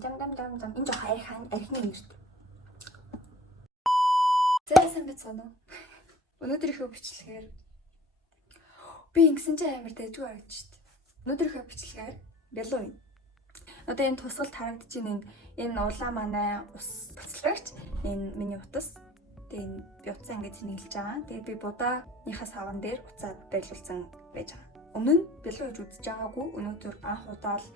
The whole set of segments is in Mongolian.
Зам. Энэ жоо архины нэрт. Зайсан бацгаана. Өнөөдрийнхөө бичлэгээр би ингэсэн чинь амар дэжгүй харагдаж шít. Өнөөдрийнхөө бичлэгээр бялуу юм. Одоо энэ тусгалд харагдаж байна. Энэ улаан манай ус буцлагч. Энэ миний утас. Тэгээ энэ би утсаа ингэж нийлж байгаа. Тэгээ би будааныхаа саван дээр уцаа байлуулсан байж байгаа. Өмнө нь бялуу хийж үзэж байгаагүй. Өнөөдөр анх удаа л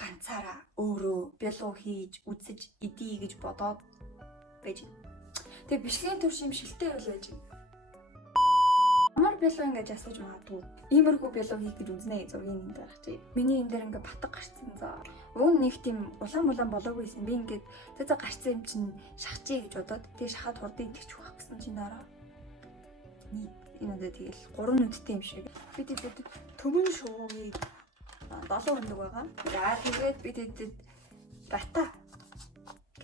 ганцаараа өөрөө бялуу хийж үзэж идий гэж бодоод байж байна. Тэгээ бичлэгийн төвш юм шилтэй байл байж байна. Амар бялуу ингэж асууж магадгүй. Иймэрхүү бялуу хийх гэж үзнэ зургийн энд байх чи. Миний энэ дээр ингээ батг гарцсан заа. Уг нэг тийм улаан болоогүйсэн. Би ингээд за гарцсан юм чинь шахачи гэж бодоод тэгээ шахаад хурдан идчих واخ гэсэн чинь дараа. Энэ одоо тэгэл 3 нүдтэй юм шиг. Би тэгээд төмөн шуугийг 7 өндөг байгаа. За тэгээд би тэгээд бата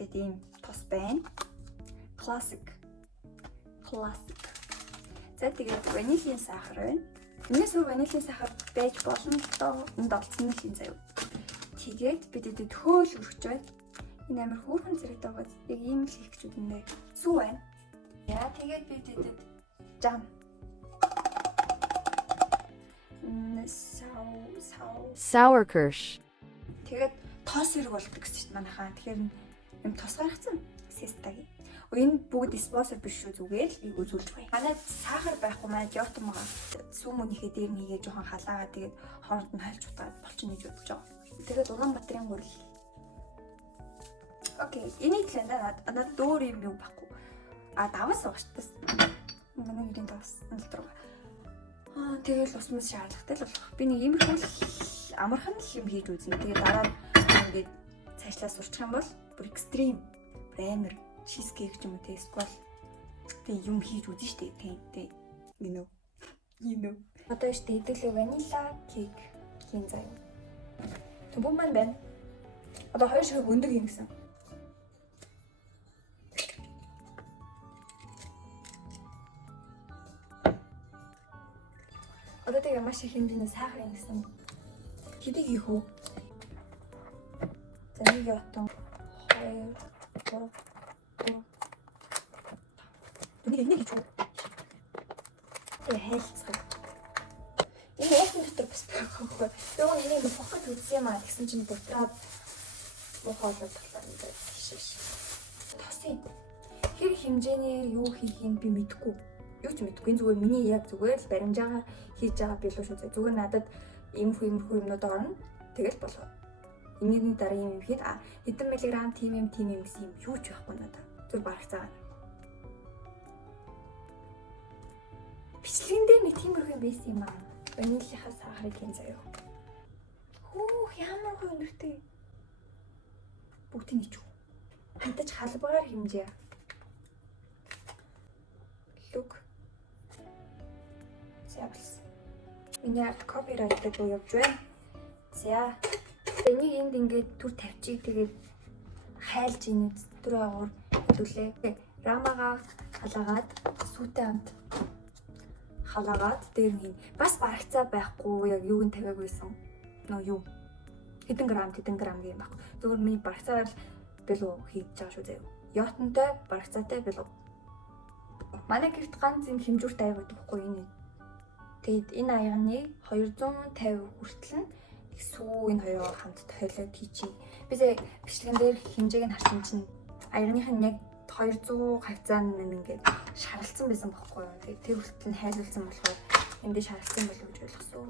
гэдэг ийм тос байна. Classic. За тэгээд ванилийн сахар байна. Энэс өөр ванилийн сахар байж болно л доо. Энд олцсон л юм заяа. Тэгээд би тэгээд хөөл өргөж байна. Энэ амар хөөрхөн зэрэг дагаж яг ийм л хийх гэж үднэ. Сүү байна. Яа тэгээд би тэгээд жам. Sour kirsch. Тэгээд тоос хэрэг болдог гэсэн чинь манайхаа. Тэгэхээр юм тос гаргацсан. Систагийн. Энэ бүгд спонсор биш шүү, зүгээр л би үзүүлж байна. Манайд сахар байхгүй маань йогурт байгаа. Сүүмөнийхээ дээр нэгээ жоохон халаагаа тэгээд хооронд нь хайлж утаад болчихно гэж бодож байгаа. Тэгээд Улаанбаатарын гурил. Окей, энийг л надад дөөр юм юу байхгүй. Давас байгаа шүү дээ. Манай нэрийн давас дотор. Тэгэл усмас шаардлагатай л болох. Би нэг иймэрхүү амархан юм хийж үзнэ. Тэгээд дараа нь ингээд цаашлаа сурчих юм бол бүр экстрим, амар чизкейк ч юм уу те эсвэл тэг юм хийж үзэн штэ тэг. You know. Одоо штэ хэдүүлээ ванила кейк хийн заяа. Төмөн маань байна. Одоо 2 шиг өндөг юм гэсэн. Одоо тэгээ маш их хэмжээний сахар ингэсэн. Хэдийг хийх үү? За нэг ятон 2 3 Энийг хийж үү? Хэлцээ. Энэ яасан дотор бас байхгүй. Нөгөө нэг юм фокус үзсэн юм аа гэсэн чинь бутраад ухаалаад талаа энэ шиш. Тосын. Тэр хэмжээгээр юу хийхийг би мэдэхгүй. Юу ч мэдэхгүй. Зүгээр миний яг зүгээр л баримжаагаар хийж байгаа билүү шүү дээ. Зүгээр надад иймэрхүү юмнууд орно. Тэгэл болоо. Энийний дараа юм хэд хэдэн миллиграм тийм юм гэсэн юм юу ч байхгүй надад. Зүр барагцаа. Бичлэгэн дээр нэг тиймэрхүү юм байсан юм аа. Ванилийнхаа сахарыг хийн заяа. Хөөх ямар гоё өнөртэй. Бүгдийг нийч. Хантаж халбаар хэмжээ. Look. Зявс. Миний копирайтыг явж байна. За. Энийг энд ингээд түр тавьчих тэгээд хайлж ийн зүтрээ агуур хөдөлээ. Рамагаа халаагаад сүйтэй хамт халаагаад дээр нь бас барагцаа байхгүй яг юуг нь тавиагүйсэн. Нөө юу. Хэдэн грамм гэм байхгүй. Зүгээр миний барагцаар л бэлүү хийж байгаа шүү заяа. Йотонтой барагцаатай бэлүү. Манай гэрт ганц юм хэмжүүрт аяг байхгүй энэ. Тэгэд энэ аягны 250 хүртэл нь сүү энэ хоёроо хамт тойлоод хийчих. Бисээ бичлэгэн дээр хэмжээг нь харсан чинь аягных нь яг 200 хавцаан ингээд шаралцсан байсан байхгүй юу. Тэгээд тэр хүртэл нь хайлуулсан болохоор эндээ шаралцсан болов гэж ойлгосон.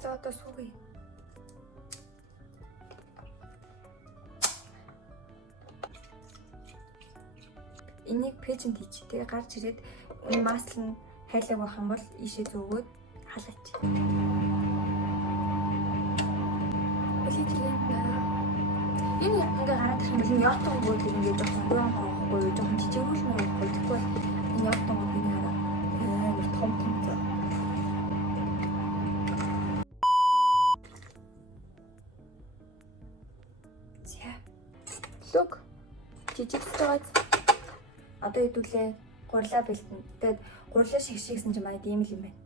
За одоо сүүгэй. Энийг пэйжэнд хийчих. Тэгээ гарч ирээд энэ масл нь хайлаг байх юм бол ийшээ зөөгөөд халаач. Энэ ингээ гараад ирэх юм бол ятон бод ингээ жоохон гуйхан хоохгүй, жоохон жижигүүлмээр байхгүй. Тэгвэл энэ ятон бод ингээ хараа. Амар том заа. За. Look. жижигсэж байгаа. Одоо хэдүүлээ гурлаа бэлтэн. Тэгээд гурлаа шигшигсэн чинь маяг ийм л юм байна.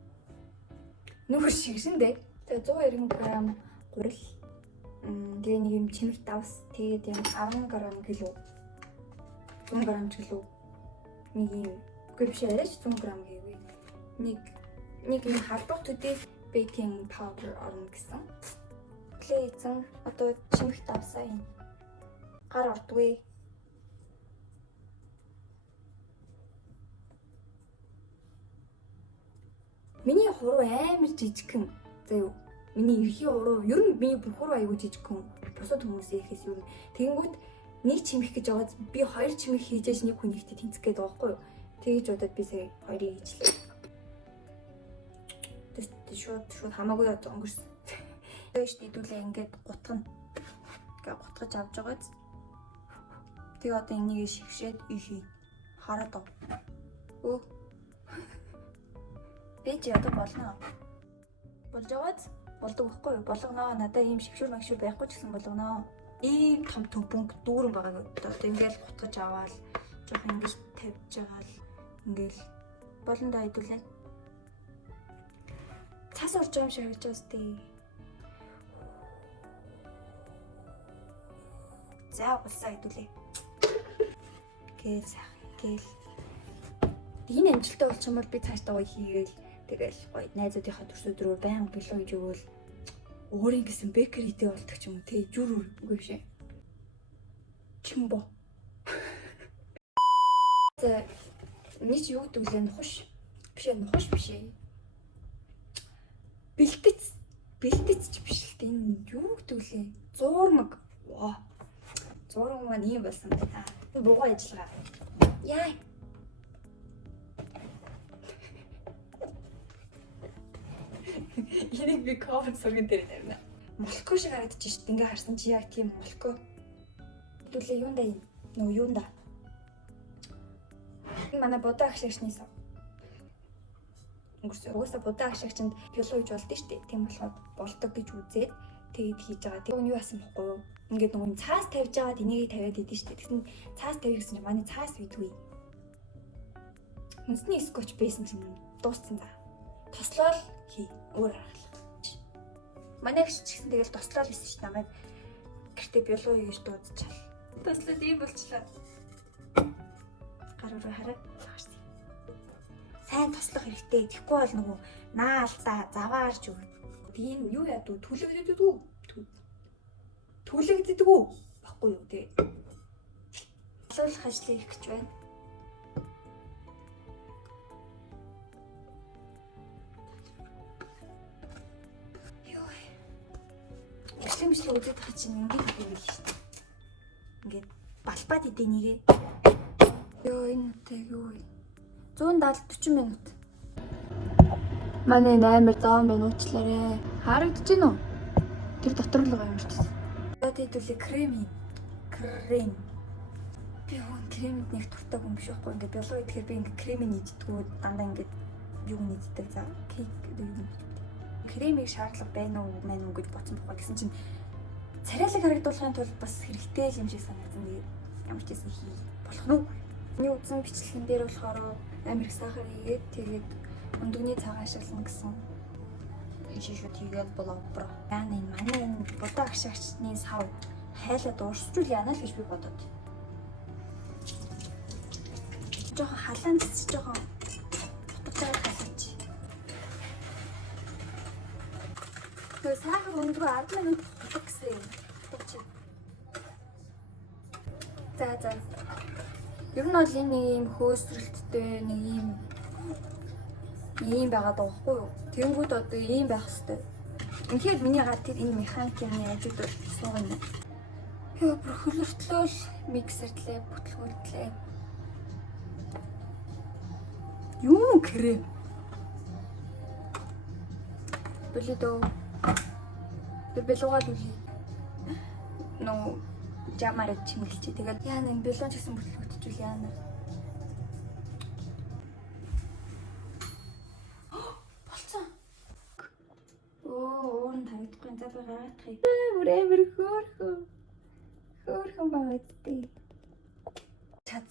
Нүгэр шигшэндээ. Тэгээд 190 г гурил. Тэгээ нэг юм чимэг давс. Тэгээд юм 10 г кг. 100 г кг. Нэг юм үгүй биш яриач 100 г гэвээ. Нэг юм халдвар төдий baking powder орно гэсэн. Плей эзэн одоо чимэг давсаа юм. Гар ордгүй. Миний хуруу амар жижигхэн. За юу. Миний эрхийн хуруу ер нь миний бүх хуруу аягүй жижигхэн. Бусад хүмүүсийн эрхээс ер нь тэгэнгүүт нэг чимэх гэж яваад би хоёр чимэх хийжээж нэг хүн ихтэй тэнцэх гээд байгаа байхгүй юу. Тэгэж удаад би сая хоёрыг хийжлээ. Тэс шууд хамаагүй өнгөрсөн. Тэгээд шүү дээ хэдүүлээ ингээд гутгана. Ингээд гутгаж авч байгаа. Тэгээ одоо энийг шигшээд ихий. Хараад ав. Өө. Би ч одоо болно. Болж байгааз болдог байхгүй юу? Болгоноо надаа ийм шигшүүр магшүүр байхгүй ч гэсэн болгоноо. Ийм том төмпөнг дүүрэн байгааг одоо ингээл гутгаж аваад жоох ингэж тавьж байгаа л ингээл болондоо хэдүүлээ. Цас орж байгаа юм шиг харагдаж байна сте. За усаа хэдүүлээ. Гээл сайхан гээл. Энэ амжилттай болчих юм бол би цаашдаа гоё хийгээл тэгэл гоё найзуудынхаа төрсөдрөө баян бэлэн гэж өгөөл өөрийн гэсэн бэкеридээ болдог ч юм уу тий жүр үгүй бишээ. Чимбо. За нэг юу гэдэг лээ нухаш. Биш ээ нухаш биш ээ. Бэлтэц ч биш л дээ. Энэ юу гэдэг лээ? Зуурмаг. Ваа. Зуурмаг маань ийм болсон та. Бугай ажиллагаа. Яа. Энийг би коммент сурган дээр нэрнэ. Молко шиг харагдаж шít. Ингээ харсан чи яг тийм молко. Хэдүүлээ юунда юм? Нөө юунда? Манай бодоо агшигчны сав. Угаасаа будаа агшигчэнд биологи гэж болдсон шүү дээ. Тийм болохоор болдог гэж үзээд тэгээд хийж байгаа. Тэг нь юу асан бохгүй юу? Ингээд нөгөө цаас тавьж байгаа тэнийг тавиад идэв шүү дээ. Тэгсэн цаас тавих гэсэн чинь манай цаас бидгүй. Үнсний скотч байсан чинь дууссан за. Тослол хий. Өөр аргалах. Манай агш ч гэсэн тэгэл тослол хийсэн шүү дээ. Намайг гэртээ биологи гэж дуудчихал. Тослол ийм болчлаа. Гар өрөө хараа. Сайн тослох хэрэгтэй. Тэгэхгүй бол нөгөө наалдаа заваарч өгнө. Тийм юу яа дүү түлэгдэдэг үү? Түлэгдэдэг үү? Баггүй юу те. Тослох ажлыг хийх гэж байна. Йоо. Эхлэмжлэг үзээд байгаа чинь ингээд хийвэл шүү дээ. Ингээд балбаад идэ нэгээ. Йоо энэ тэг юу вэ? 170-40 минут. Манай 800 минутлаарэ. Харагдаж байна уу? Тэр дотор л байгаа юм шүү дээ. Одоо хэдүүлээ крем. Би кремэд нэг дуртай хүн биш байхгүй. Ингээ биологи тэгэхээр би ингээ кремийг нийцдэггүй дандаа ингээ юу нийцдэг за. Кейк гэдэг юм. Кремийг шаардлага байна уу мэн үү гэж бодсон байхгүй гэсэн чинь царайлаг харагдуулахын тулд бас хэрэгтэй юм шиг санагдсан. Тэгээд ямар ч гэсэн хий болох нь. Миний үзэн бичлэгэн дээр болохоор амир их сахар хийгээд тэгээд өндөгний цагаан ашиглана гэсэн шишүүд хийгээд блогбро. Яна энэ манай энэ будаа агшигчны сав хайлаад уурсчул яана л гэж би бодод. Жохон халаан цэц жохон утгатай халаач. Тэгээ сахар өндгөө 10 минут болдог гэсэн юм. За. Ер нь бол энэ нэг юм хөөсрөлттэй нэг ийм байгаад байгаа байхгүй юу? Тэнгүүд одоо ийм байх хэвээр. Үнэхээр миний гар тэр энэ механикийн ажид бол суугаа юм. Яа бүр хөлөртлөөл миксертлээ, бүтлгүүртлээ. Юу крем? Болидоо. Тэр белугаад үгүй. Нөө жамаар чимгэлчээ. Тэгээд яана энэ белон ч гэсэн бүтлгүүртжүүл яана. За би гаргах юм. Бүрээр хөөрхөн багт.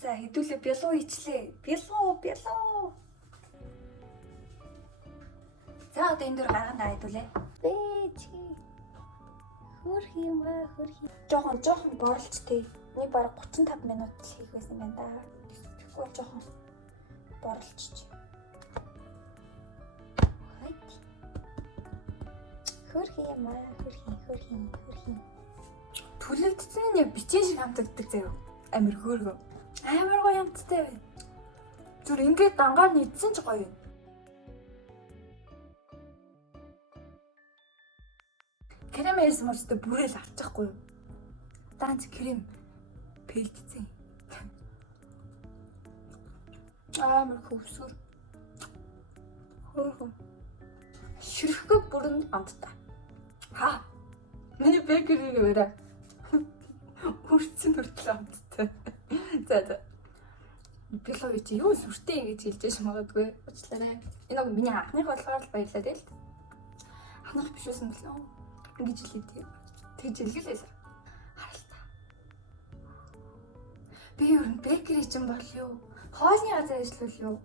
За хэдүүлээ бялуу ичлээ. Бялуу. За одоо энэ дөр гаргана хэдүүлээ. Чи. Хөрх юм аа. Жохон борлцтэй. Нэг бараг 35 минут л хийх байсан юм байна да. Тэгвэл жохон борлцчих. Хайт. Хөрх юм аа. Хөрх. Түлэгдсэн нь бичэн шиг хамтагддаг заяа. Амир хөөргөө. Амар гоё амттай байна. Зүр ингээд дангаар нийцсэн ч гоё юм. Крем яасан мөрөстө бүрэл авчихгүй юу? Данч крем пэлдсэн. Амар хөвсгөр. Хөөргөө. Ширхгөө бүрэн амттай. Миний бэкерийг өрөө. Хүрцэн хүртэл амттай. За. Бэлоо чи юу сүртэй ингэж хэлж магадгүй. Уучлаарай. Энэ нэг миний анхных болохоор л баярлалаа дээ л. Анхных биш байсан бэлээ. Ингэж хэлээ. Тэгж хэлгэлээ. Харалтаа. Би юу бэкери чинь бол юу? Хоолны газар ажиллавал юу?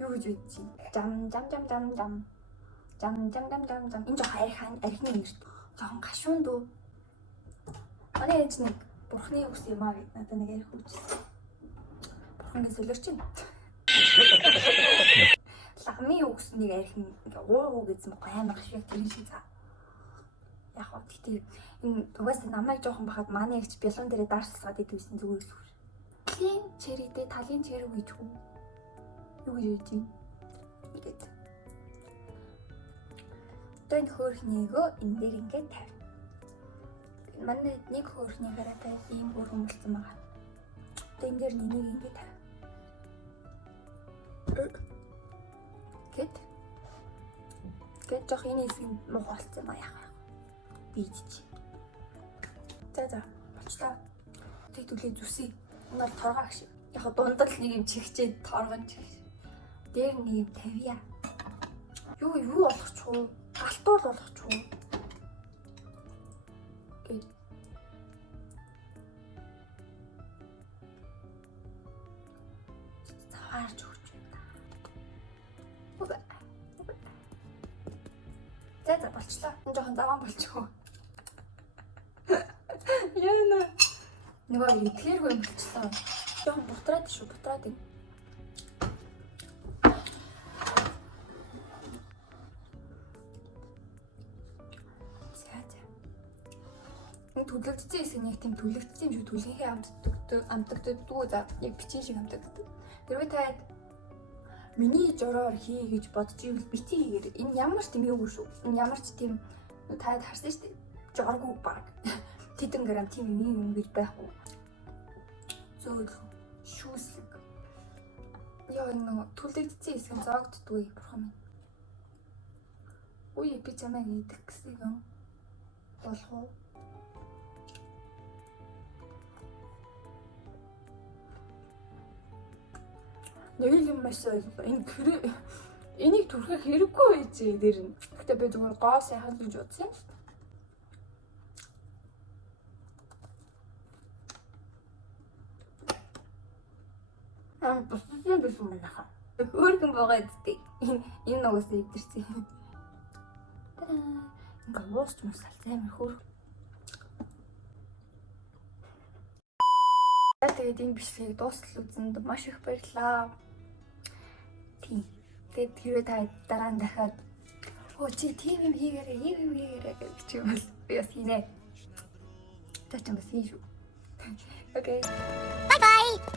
Юу гэж үз чи? Жам. Энэ жоо архины нэрт. Жохон гашуун дүү. Манай ээж нэг бурхны үс юм аа гэд надад нэг ярих үзсэн. Бурхны солиорч юм. Ламын үгснийг архин уу гэсэн амар шиг тэр шиг цаа. Яг хоо тэгтээ энэ угаасаа намайг жоохон бахад манай ээж бялуун дээрээ дарсалгаад идэвсэн зүгээр зүгээр. Талын чэрэгдээ талын чэрэг гэж юу? Юу гэж юм? Ингээд. Одоо энэ хөөрхнийгөө энэ дээр ингээд тавь. Манай нэг хөөрхнийгээрээ тавь ийм бүр хүмүүлцэн байгаа. Одоо энэ дээр нэг ингээд тавь. Гэт жоох энэ хэсэг муу болцсон юм аа. Бийдчих. За болчлаа. Тэгтүүлээ зүсээ. Унаар торгоо гэж. Яг дундал нэг юм чихчээд торгон чих. Дээр нэг юм тавья. Юу болох ч уу? Галтуул болох ч уу? Гэт. Заваарч өгч байна. За болчлаа. Энэ жоохон заван болчихоо. Яна. Нөгөө итгээргүй юм болчихлоо. Жоохон бутраад шүү, бутраад юм. За. Энэ түлэгдсэн хэсэг нэг тийм түлэгдсэн юм шиг түлхийнхээ амтагддаг. За, яг бичин шиг амтагддаг. Тэрвээ таад миний журоор хий гэж бодож ивэл бити хийгээд энэ ямар ч тийм юу шүү. Энэ ямар ч тийм таад харсан шүү дээ. Жоргүй баг. Тэдэн грамм тийм юм гэж байхгүй. Зөөл шүүслэг. Яа нэг түлэгдсэн хэсэг зоогддгүй бурхан минь. Үй би чамайг идэх гэсэн юм. Болох уу? Нэг юм машаа энэ энийг түрхэх хэрэггүй байж дээр нь. Гэхдээ би зүгээр гоо сайхан гэж бодсон юм шүү дээ. Бусдын биш юм байна. Өөргөн байгаа зү. Энэ нугас идэрсэн. Ингээ уусч мусал амар хөөр. Тэгээд энэ бичлэгийг дуустал үзэнд маш их баярлалаа. Тийм. Тэгээд хэрвээ та дараа нь дахиад чи тийм юм хийгээрэй гэж юм бол би бас хийнэ. Та ч юм бас хийн шүү. Окей. Bye bye.